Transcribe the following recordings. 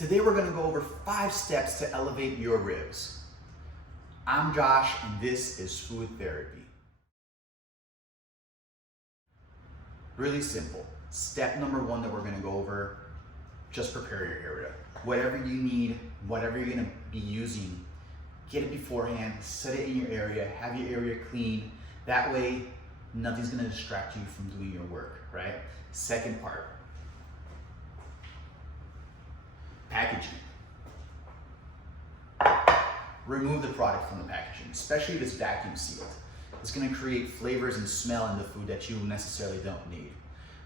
Today we're gonna go over 5 steps to elevate your ribs. I'm Josh and this is Food Therapy. Really simple. Step number 1 that we're gonna go over, just prepare your area. Whatever you need, whatever you're gonna be using, get it beforehand, set it in your area, have your area clean. That way, nothing's gonna distract you from doing your work, right? Second part, packaging. Remove the product from the packaging, especially if it's vacuum sealed. It's gonna create flavors and smell in the food that you necessarily don't need.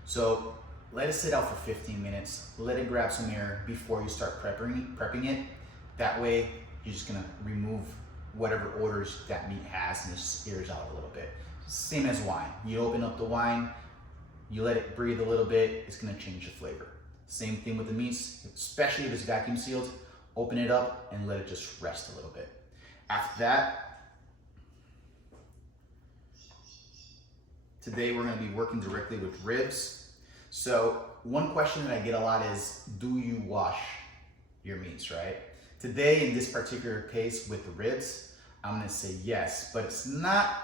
So let it sit out for 15 minutes, let it grab some air before you start prepping it. That way, you're just gonna remove whatever odors that meat has and it just airs out a little bit. Same as wine. You open up the wine, you let it breathe a little bit, it's gonna change the flavor. Same thing with the meats, especially if it's vacuum sealed, open it up and let it just rest a little bit. After that, today we're gonna be working directly with ribs. So one question that I get a lot is, do you wash your meats, right? Today, in this particular case with the ribs, I'm gonna say yes, but it's not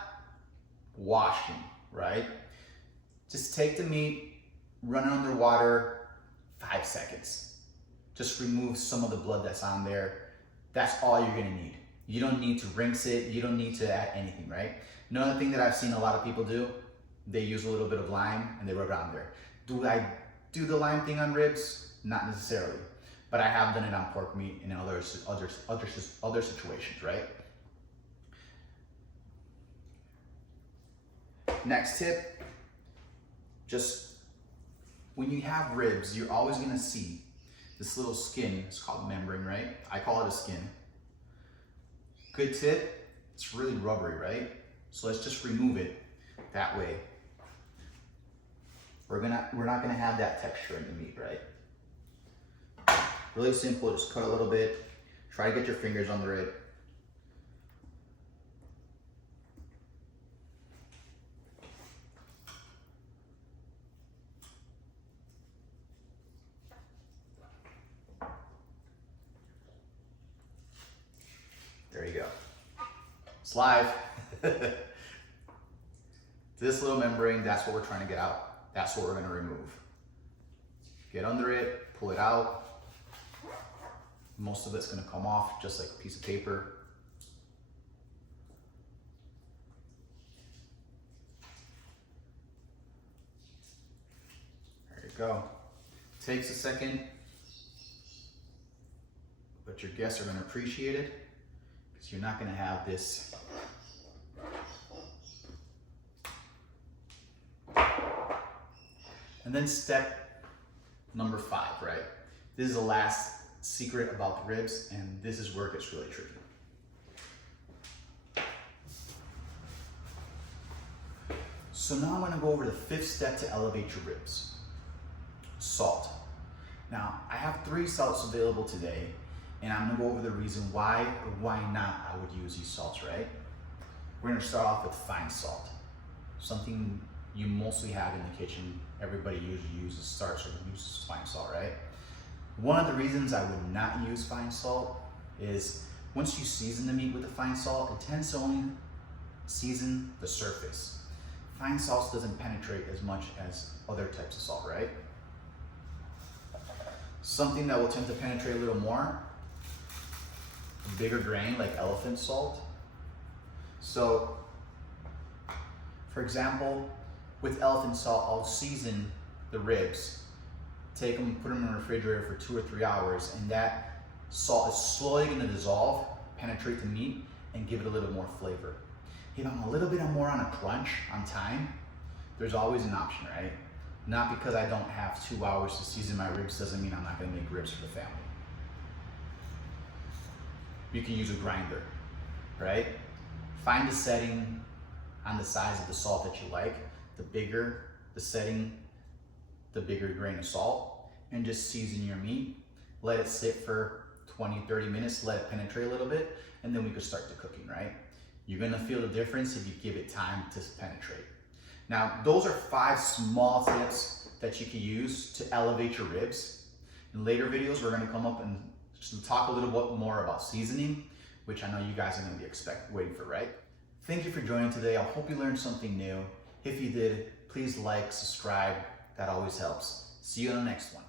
washing, right? Just take the meat, run it under water, 5 seconds. Just remove some of the blood that's on there. That's all you're gonna need. You don't need to rinse it. You don't need to add anything, right? Another thing that I've seen a lot of people do, they use a little bit of lime and they rub it on there. Do I do the lime thing on ribs? Not necessarily, but I have done it on pork meat and other situations, right? Next tip, just when you have ribs, you're always gonna see this little skin. It's called membrane, right? I call it a skin. Good tip, it's really rubbery, right? So let's just remove it that way. We're not gonna have that texture in the meat, right? Really simple, just cut a little bit. Try to get your fingers under it. There you go. It's live. This little membrane, that's what we're trying to get out. That's what we're gonna remove. Get under it, pull it out. Most of it's gonna come off just like a piece of paper. There you go. Takes a second, but your guests are gonna appreciate it because you're not gonna have this And then step number 5, right? This is the last secret about the ribs, and this is where it gets really tricky. So now I'm gonna go over the 5th step to elevate your ribs. Salt. Now, I have 3 salts available today, and I'm gonna go over the reason why or why not I would use these salts, right? We're gonna start off with fine salt. Something you mostly have in the kitchen. Everybody usually uses starch or uses fine salt, right? One of the reasons I would not use fine salt is once you season the meat with the fine salt, it tends to only season the surface. Fine salt doesn't penetrate as much as other types of salt, right? Something that will tend to penetrate a little more, a bigger grain like elephant salt. So, for example, with elephant salt, I'll season the ribs, take them, put them in the refrigerator for 2 or 3 hours, and that salt is slowly gonna dissolve, penetrate the meat, and give it a little more flavor. If I'm a little bit more on a crunch on time, there's always an option, right? Not because I don't have 2 hours to season my ribs doesn't mean I'm not gonna make ribs for the family. You can use a grinder, right? Find a setting on the size of the salt that you like. The bigger the setting, the bigger grain of salt, and just season your meat. Let it sit for 20, 30 minutes, let it penetrate a little bit, and then we can start the cooking, right? You're gonna feel the difference if you give it time to penetrate. Now, those are 5 small tips that you can use to elevate your ribs. In later videos, we're gonna come up and just talk a little bit more about seasoning, which I know you guys are gonna be waiting for, right? Thank you for joining today. I hope you learned something new. If you did, please like, subscribe. That always helps. See you on the next one.